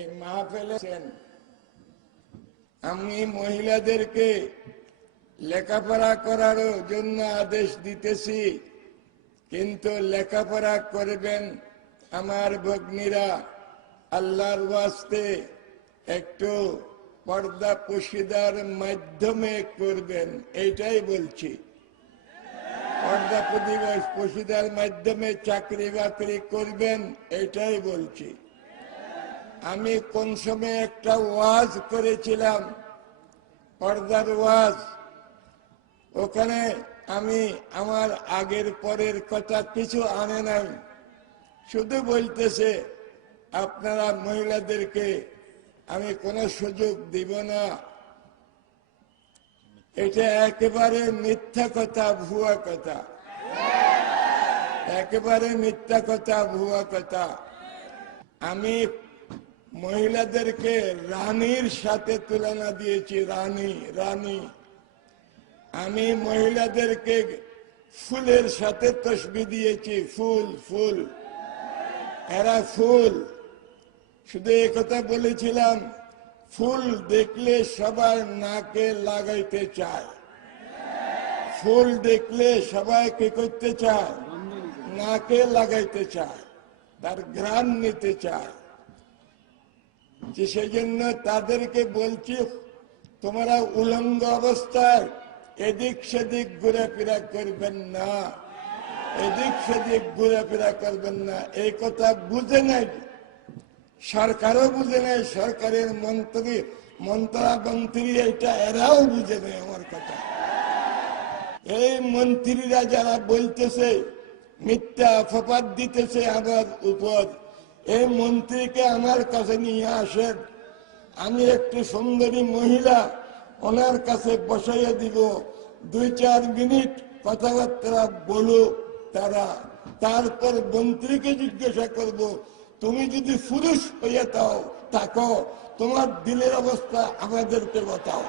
এই মাহফেলেছেন আমি মহিলাদেরকে লেখাপড়া করার জন্য আদেশ দিতেছি কিন্তু লেখাপড়া করবেন আমার ভগ্নীরা আল্লাহর ওয়াস্তে একটু পর্দা পুশিদার মাধ্যমে করবেন এইটাই বলছি পর্দা পুশিদার মাধ্যমে চাকরি বাকরি করবেন এটাই বলছি আমি কোন সময় একটা ওয়াজ করেছিলাম পর্দার ওয়াজ ওখানে আমি আমার আগের পরের কথা কিছু আনে নাই শুধু বলতেছে আপনারা মহিলাদেরকে আমি কোনো সুযোগ দিব না এটা একেবারে মিথ্যা কথা ভুয়া কথা একেবারে মিথ্যা কথা ভুয়া কথা আমি মহিলাদেরকে রানীর সাথে তুলনা দিয়েছি রানী রানী আমি মহিলাদেরকে ফুলের সাথে তসবি দিয়েছি ফুল ফুল এরা ফুল শুধু কথা বলেছিলাম ফুল দেখলে সবার নাকে লাগাইতে চায় ফুল দেখলে সবাই কি করতে চায় নাকে লাগাইতে চায় তার ঘ্রাণ নিতে চায় যে সেজন্য তাদেরকে বলছি তোমরা উলঙ্গ অবস্থায় এদিক সেদিক ঘুরাফেরা করবেন না এদিক সেদিক ফিরা করবেন না এই কথা বুঝে নাই সরকারও বুঝে নেয় সরকারের মন্ত্রী মন্ত্রী এটা এরাও বুঝে নেয় আমার কথা এই মন্ত্রীরা যারা বলতেছে মিথ্যা অপবাদ দিতেছে আমার উপর এই মন্ত্রীকে আমার কাছে নিয়ে আসেন আমি একটি সুন্দরী মহিলা ওনার কাছে বসাইয়া দিব দুই চার মিনিট কথাবার্তা বলো তারা তারপর মন্ত্রীকে জিজ্ঞাসা করব তুমি যদি পুরুষ হইয়া তাও তাকো তোমার দিলের অবস্থা আমাদেরকে বতাও